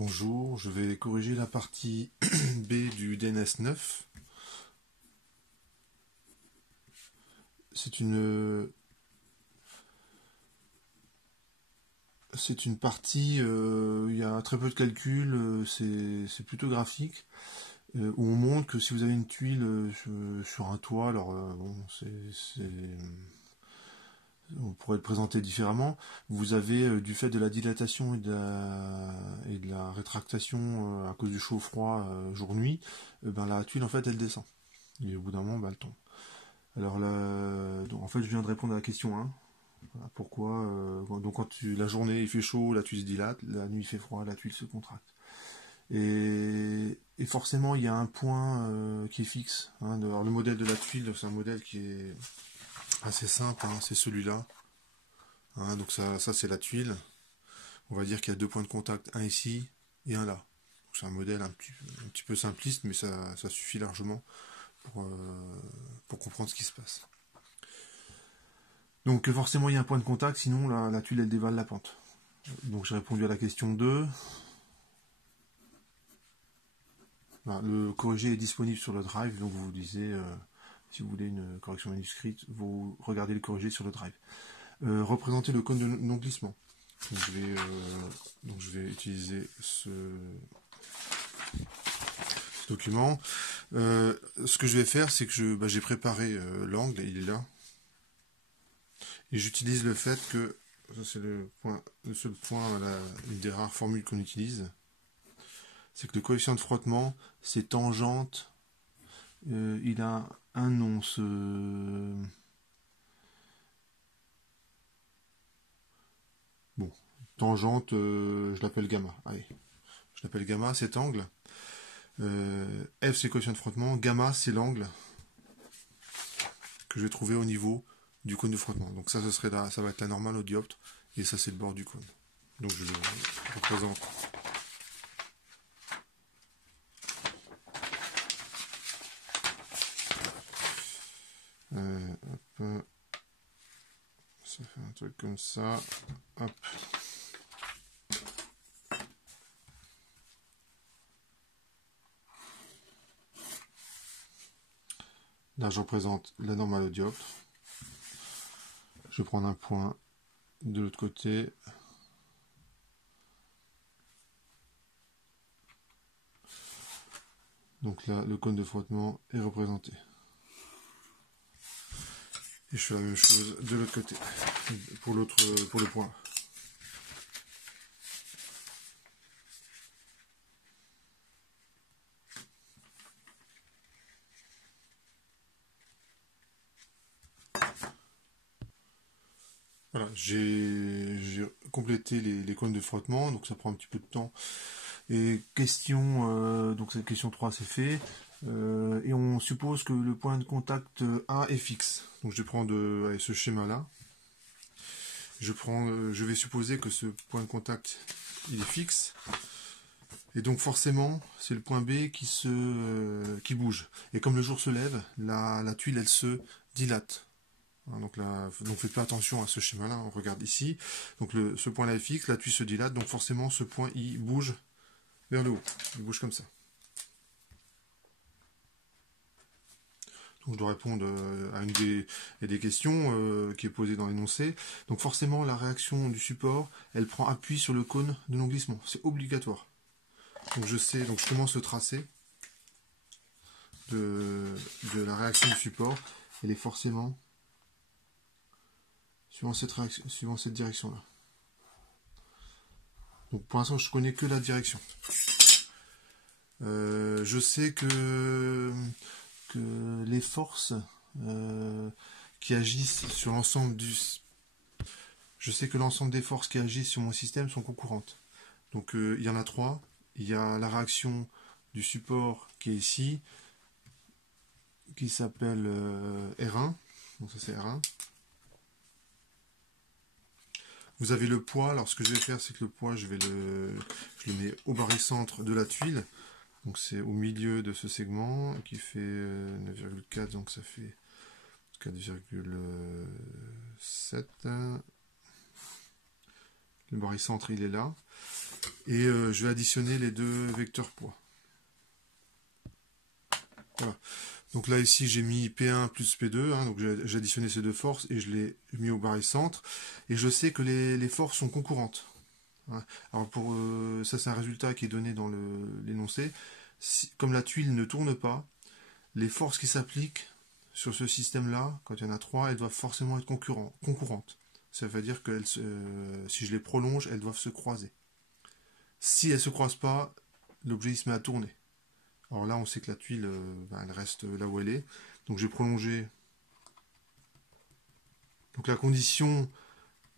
Bonjour, je vais corriger la partie B du DNS9. C'est une partie, il y a très peu de calculs, c'est plutôt graphique, où on montre que si vous avez une tuile sur un toit, alors bon, on pourrait le présenter différemment. Vous avez, du fait de la dilatation et de la rétractation à cause du chaud-froid jour-nuit, ben, la tuile en fait elle descend. Et au bout d'un moment, ben, elle tombe. Alors là, donc, en fait je viens de répondre à la question 1. Voilà, pourquoi donc quand la journée il fait chaud, la tuile se dilate, la nuit il fait froid, la tuile se contracte. Et forcément il y a un point qui est fixe. Hein. Alors, le modèle de la tuile, c'est un modèle qui est assez simple, hein, c'est celui-là. Hein, donc ça c'est la tuile. On va dire qu'il y a deux points de contact, un ici et un là. C'est un modèle un petit peu simpliste, mais ça suffit largement pour comprendre ce qui se passe. Donc forcément il y a un point de contact, sinon la tuile elle dévale la pente. Donc j'ai répondu à la question 2. Voilà, le corrigé est disponible sur le drive, donc vous lisez, si vous voulez une correction manuscrite, vous regardez le corrigé sur le drive. Représenter le cône de non-glissement. Donc je vais utiliser ce document. Ce que je vais faire, c'est que j'ai préparé l'angle, il est là. Et j'utilise le fait que, ça c'est le seul point, une des rares formules qu'on utilise, c'est que le coefficient de frottement, c'est tangente, il a un nom, bon, tangente, je l'appelle gamma, allez, je l'appelle gamma, cet angle, F c'est le coefficient de frottement, gamma c'est l'angle que je vais trouver au niveau du cône de frottement. Donc ça, ça va être la normale au dioptre, et ça c'est le bord du cône. Donc je le représente. Hop. Ça fait un truc comme ça. Hop. Là, je représente la normale au dioptre. Je vais prendre un point de l'autre côté. Donc là, le cône de frottement est représenté. Et je fais la même chose de l'autre côté, pour le point. Voilà, j'ai complété les cônes de frottement, donc ça prend un petit peu de temps. Et question, donc cette question 3 c'est fait. Et on suppose que le point de contact A est fixe. Donc je prends ce schéma-là. Je vais supposer que ce point de contact il est fixe. Et donc forcément, c'est le point B qui bouge. Et comme le jour se lève, la tuile elle se dilate. Donc faites pas attention à ce schéma-là, on regarde ici. Donc ce point-là est fixe, la tuile se dilate, donc forcément ce point il bouge vers le haut. Il bouge comme ça. Donc je dois répondre à des questions qui est posée dans l'énoncé. Donc forcément la réaction du support, elle prend appui sur le cône de non-glissement. C'est obligatoire. Donc je commence le tracé de la réaction du support. Elle est forcément suivant cette direction-là. Donc pour l'instant, je connais que la direction. Je sais que les forces qui agissent sur l'ensemble je sais que l'ensemble des forces qui agissent sur mon système sont concurrentes. Donc il y en a 3. Il y a la réaction du support qui est ici, qui s'appelle R1. Donc ça c'est R1. Vous avez le poids. Alors ce que je vais faire, c'est que le poids, je le mets au barycentre de la tuile. Donc c'est au milieu de ce segment qui fait 9,4, donc ça fait 4,7. Le barycentre il est là. Et je vais additionner les deux vecteurs poids. Voilà. Donc là ici j'ai mis P1 plus P2, hein, donc j'ai additionné ces deux forces et je l'ai mis au barycentre. Et je sais que les forces sont concurrentes. Hein. Alors pour ça c'est un résultat qui est donné dans l'énoncé. Comme la tuile ne tourne pas, les forces qui s'appliquent sur ce système-là, quand il y en a trois, elles doivent forcément être concurrentes. Ça veut dire que si je les prolonge, elles doivent se croiser. Si elles ne se croisent pas, l'objet il se met à tourner. Alors là, on sait que la tuile, elle reste là où elle est. Donc j'ai prolongé. Donc la condition,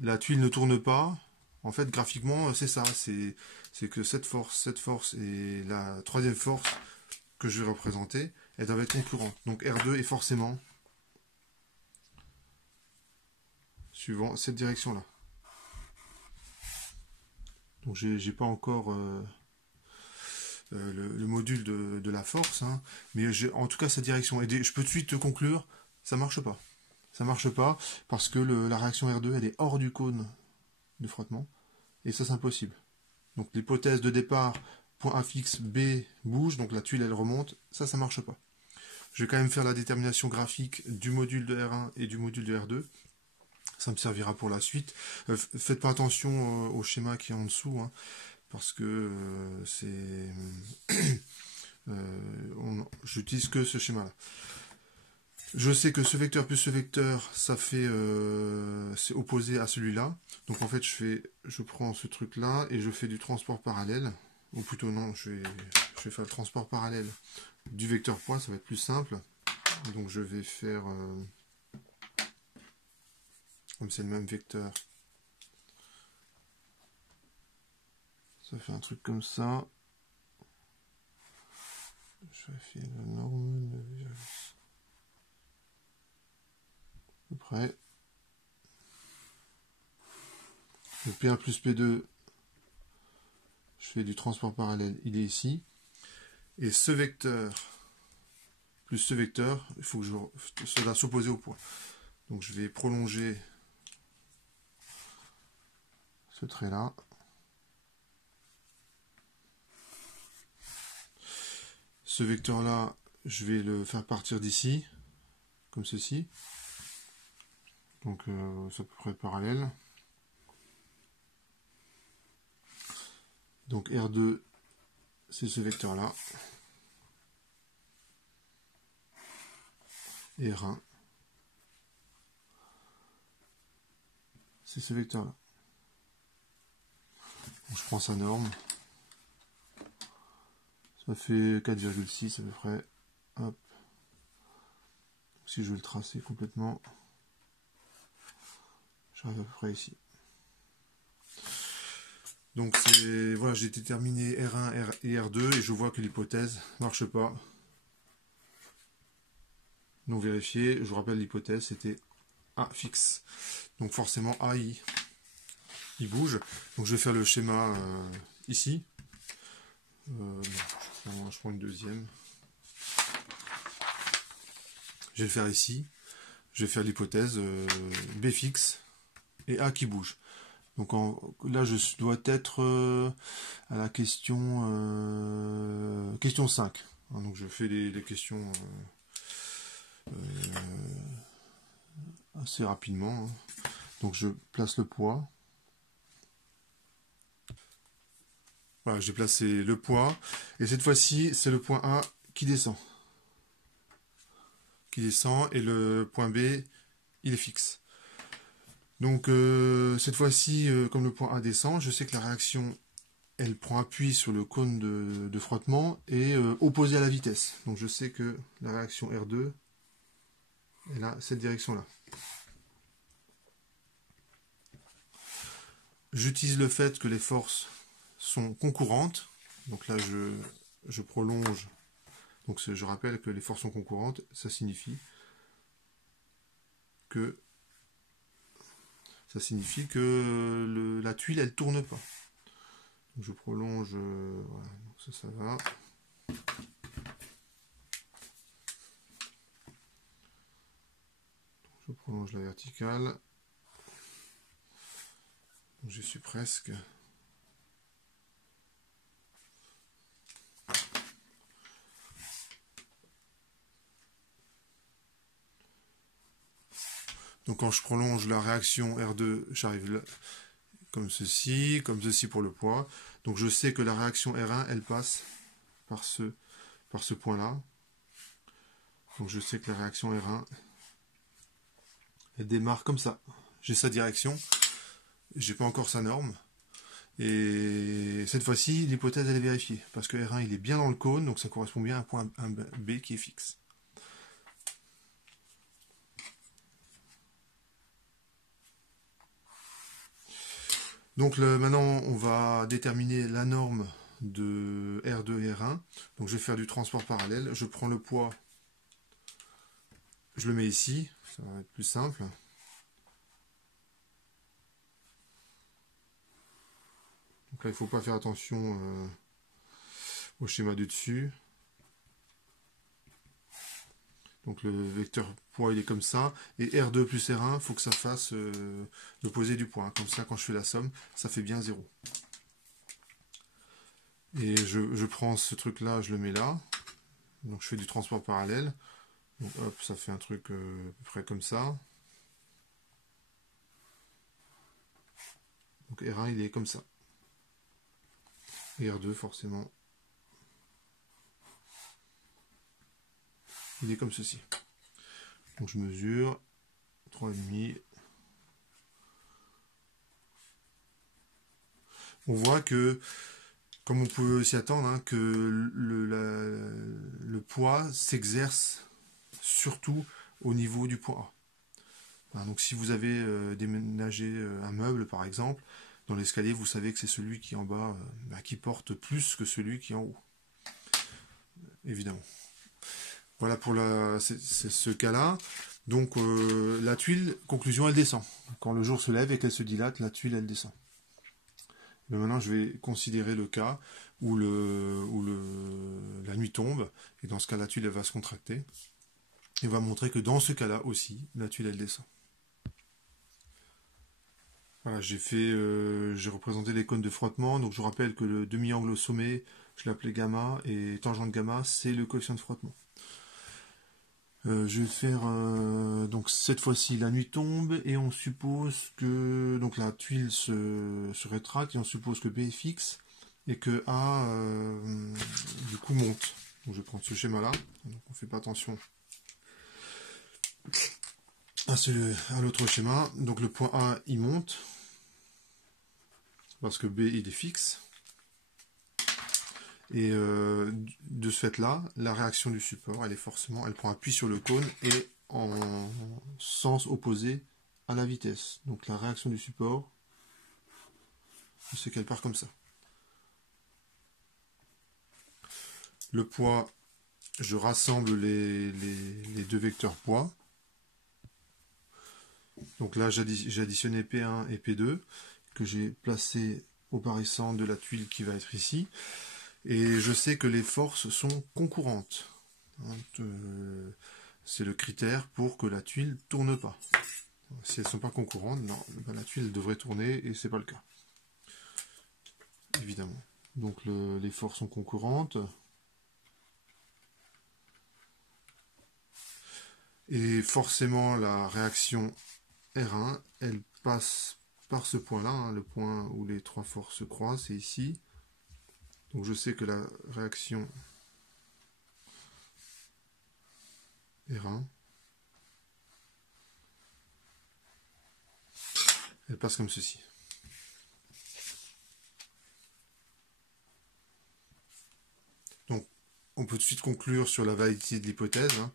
la tuile ne tourne pas. En fait, graphiquement, c'est ça. C'est que cette force et la troisième force que je vais représenter, elles doivent être concurrentes. Donc R2 est forcément suivant cette direction-là. Donc j'ai pas encore le module de la force, hein, mais en tout cas cette direction. Et je peux tout de suite te conclure, ça marche pas. Ça marche pas parce que la réaction R2 elle est hors du cône de frottement et ça c'est impossible. Donc l'hypothèse de départ, point A fixe, B bouge, donc la tuile elle remonte, ça marche pas. Je vais quand même faire la détermination graphique du module de R1 et du module de R2. Ça me servira pour la suite. Faites pas attention au schéma qui est en dessous, hein, parce que j'utilise que ce schéma-là. Je sais que ce vecteur plus ce vecteur, ça fait c'est opposé à celui-là. Donc en fait, je prends ce truc-là et je fais du transport parallèle. Ou plutôt non, je vais faire le transport parallèle du vecteur poids, ça va être plus simple. Donc je vais faire, comme c'est le même vecteur, ça fait un truc comme ça. Je vais faire la norme de violence. À peu près. Le P1 plus P2, je fais du transport parallèle, il est ici. Et ce vecteur plus ce vecteur, il faut que ça va s'opposer au point. Donc je vais prolonger ce trait-là. Ce vecteur-là, je vais le faire partir d'ici, comme ceci. Donc c'est à peu près parallèle. Donc R2, c'est ce vecteur-là. Et R1, c'est ce vecteur-là. Je prends sa norme. Ça fait 4,6 à peu près. Hop. Si je veux le tracer complètement, j'arrive à peu près ici. Donc voilà, j'ai déterminé R1 et R2 et je vois que l'hypothèse ne marche pas. Non vérifié, je vous rappelle l'hypothèse, c'était A fixe. Donc forcément A il bouge. Donc je vais faire le schéma ici. Je prends une deuxième. Je vais le faire ici. Je vais faire l'hypothèse B fixe et A qui bouge. Donc là je dois être à la question 5. Donc je fais les questions assez rapidement. Hein. Donc je place le poids. Voilà, j'ai placé le poids. Et cette fois-ci, c'est le point A qui descend. Et le point B, il est fixe. Donc cette fois-ci, comme le point A descend, je sais que la réaction, elle prend appui sur le cône de frottement et opposée à la vitesse. Donc je sais que la réaction R2, elle a cette direction-là. J'utilise le fait que les forces sont concurrentes. Donc là, je prolonge. Donc je rappelle que les forces sont concurrentes. Ça signifie que la tuile, elle tourne pas. Donc je prolonge. Voilà, donc ça va. Je prolonge la verticale. Donc, je suis presque. Donc quand je prolonge la réaction R2, j'arrive là, comme ceci pour le poids. Donc je sais que la réaction R1, elle passe par ce point-là. Donc je sais que la réaction R1, elle démarre comme ça. J'ai sa direction, j'ai pas encore sa norme. Et cette fois-ci, l'hypothèse elle est vérifiée, parce que R1 il est bien dans le cône, donc ça correspond bien à un point B qui est fixe. Donc maintenant, on va déterminer la norme de R2 et R1. Donc je vais faire du transport parallèle. Je prends le poids, je le mets ici, ça va être plus simple. Donc là, il ne faut pas faire attention au schéma du dessus. Donc le vecteur poids, il est comme ça. Et R2 plus R1, il faut que ça fasse l'opposé du poids. Comme ça, quand je fais la somme, ça fait bien 0. Et je prends ce truc-là, je le mets là. Donc je fais du transport parallèle. Donc hop, ça fait un truc à peu près comme ça. Donc R1, il est comme ça. Et R2, forcément, il est comme ceci. Donc je mesure 3,5. On voit que, comme on peut s'y attendre, hein, que le poids s'exerce surtout au niveau du point A. Hein, donc si vous avez déménagé un meuble, par exemple, dans l'escalier, vous savez que c'est celui qui est en bas qui porte plus que celui qui est en haut. Évidemment. Voilà pour c'est ce cas-là. Donc la tuile, conclusion, elle descend. Quand le jour se lève et qu'elle se dilate, la tuile, elle descend. Mais maintenant, je vais considérer le cas où la nuit tombe. Et dans ce cas, la tuile, elle va se contracter. Et on va montrer que dans ce cas-là aussi, la tuile, elle descend. Voilà, j'ai représenté les cônes de frottement. Donc je rappelle que le demi-angle au sommet, je l'appelais gamma. Et tangente gamma, c'est le coefficient de frottement. Je vais faire donc cette fois-ci la nuit tombe et on suppose que donc la tuile se rétracte et on suppose que B est fixe et que A du coup monte. Donc je vais prendre ce schéma là, donc on fait pas attention à l'autre schéma. Donc le point A il monte parce que B il est fixe. Et de ce fait là, la réaction du support elle prend appui sur le cône et en sens opposé à la vitesse. Donc la réaction du support, je sais qu'elle part comme ça. Le poids, je rassemble les deux vecteurs poids. Donc là j'ai additionné P1 et P2 que j'ai placé au paressant de la tuile qui va être ici. Et je sais que les forces sont concurrentes. C'est le critère pour que la tuile ne tourne pas. Si elles ne sont pas concurrentes, non, la tuile devrait tourner et c'est pas le cas. Évidemment. Donc les forces sont concurrentes. Et forcément la réaction R1, elle passe par ce point-là, hein, le point où les trois forces se croisent, c'est ici. Donc je sais que la réaction R1, elle passe comme ceci. Donc on peut tout de suite conclure sur la validité de l'hypothèse. Hein.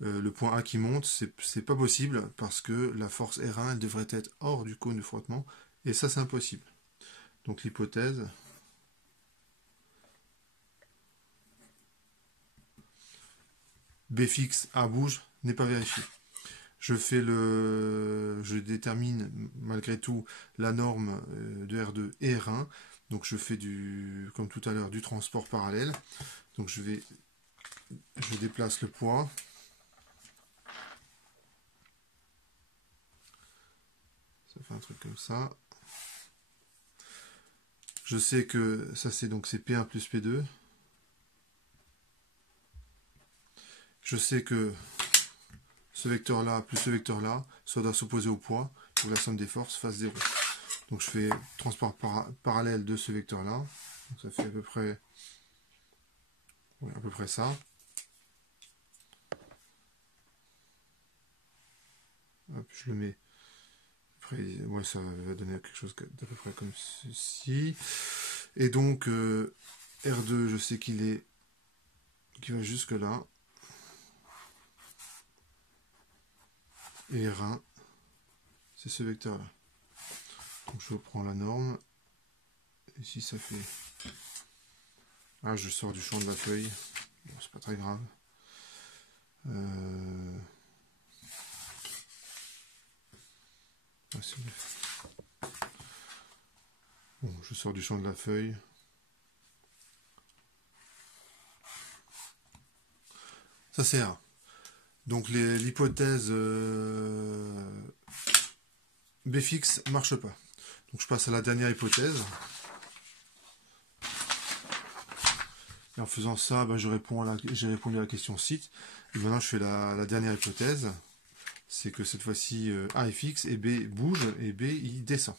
Le point A qui monte, c'est pas possible parce que la force R1 elle devrait être hors du cône de frottement et ça c'est impossible. Donc l'hypothèse B fixe A bouge n'est pas vérifiée. Je détermine malgré tout la norme de R2 et R1. Donc je fais comme tout à l'heure, du transport parallèle. Donc je déplace le poids. Ça fait un truc comme ça. Je sais que ça c'est P1 plus P2. Je sais que ce vecteur-là plus ce vecteur-là, ça doit s'opposer au poids pour que la somme des forces fasse 0. Donc je fais transport parallèle de ce vecteur-là. Donc ça fait à peu près, ouais, à peu près ça. Hop, je le mets. Après, ouais, ça va donner quelque chose d'à peu près comme ceci. Et donc R2, je sais qu'il va jusque là. Et R1, c'est ce vecteur-là. Donc je reprends la norme. Ici, ça fait... Ah, je sors du champ de la feuille. Bon, c'est pas très grave. Ah, bon, je sors du champ de la feuille. Ça c'est A. Donc l'hypothèse B fixe marche pas. Donc je passe à la dernière hypothèse. Et en faisant ça, ben, j'ai répondu à la question site. Et maintenant je fais la dernière hypothèse. C'est que cette fois-ci A est fixe et B bouge et B il descend.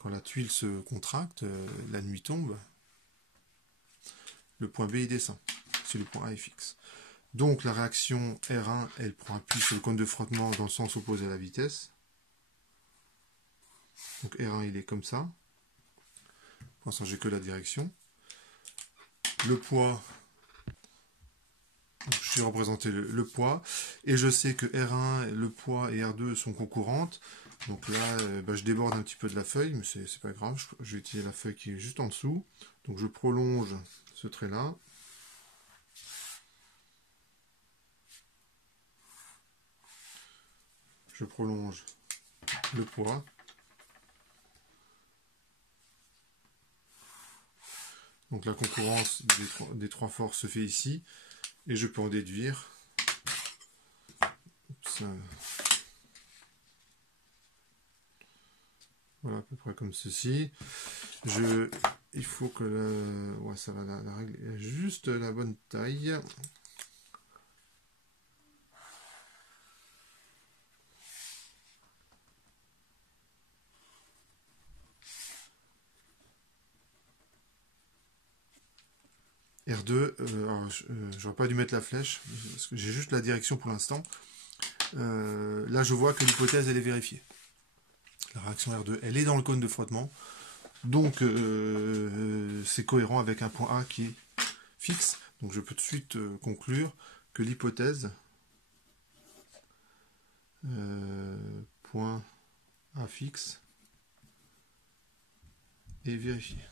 Quand la tuile se contracte, la nuit tombe, le point B il descend. C'est le point A est fixe. Donc la réaction R1, elle prend appui sur le cône de frottement dans le sens opposé à la vitesse. Donc R1 il est comme ça. Pour l'instant j'ai que la direction. Le poids, j'ai représenté le poids. Et je sais que R1, le poids et R2 sont concurrentes. Donc là, je déborde un petit peu de la feuille, mais c'est pas grave. Je vais utiliser la feuille qui est juste en dessous. Donc je prolonge ce trait-là. Je prolonge le poids. Donc la concurrence des trois forces se fait ici. Et je peux en déduire. Ça... Voilà, à peu près comme ceci. Il faut que ouais, ça va, la règle est juste la bonne taille. R2, j'aurais pas dû mettre la flèche, parce que j'ai juste la direction pour l'instant. Là, je vois que l'hypothèse, elle est vérifiée. La réaction R2, elle est dans le cône de frottement. Donc, c'est cohérent avec un point A qui est fixe. Donc, je peux tout de suite conclure que l'hypothèse point A fixe est vérifiée.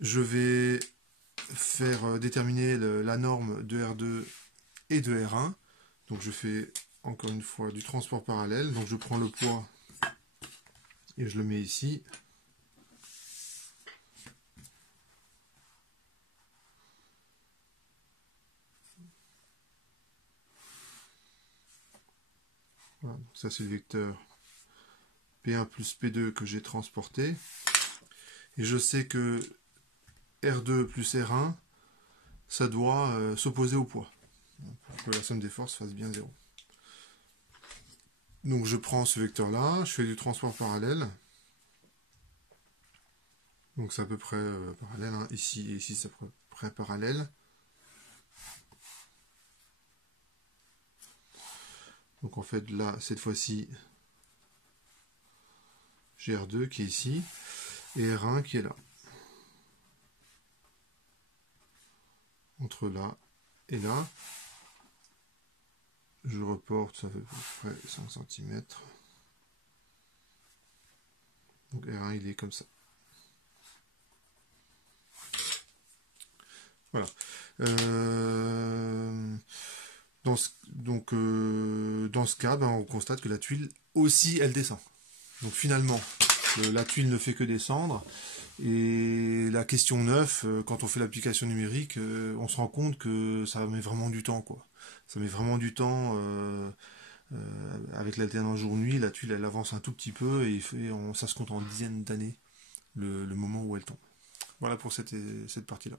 Je vais faire déterminer la norme de R2 et de R1. Donc je fais encore une fois du transport parallèle. Donc je prends le poids et je le mets ici. Voilà, donc ça c'est le vecteur P1 plus P2 que j'ai transporté. Et je sais que R2 plus R1, ça doit s'opposer au poids. Pour que la somme des forces fasse bien 0. Donc je prends ce vecteur-là, je fais du transport parallèle. Donc c'est à peu près parallèle. Hein. Ici et ici c'est à peu près parallèle. Donc en fait là, cette fois-ci, j'ai R2 qui est ici et R1 qui est là. Entre là et là. Je reporte, ça fait à peu près 5 cm. Donc R1 il est comme ça. Voilà. Dans ce cas, on constate que la tuile aussi elle descend. Donc finalement, la tuile ne fait que descendre. Et la question 9, quand on fait l'application numérique, on se rend compte que ça met vraiment du temps, quoi. Ça met vraiment du temps. Avec l'alternance jour-nuit, la tuile elle avance un tout petit peu et ça se compte en dizaines d'années le moment où elle tombe. Voilà pour cette partie-là.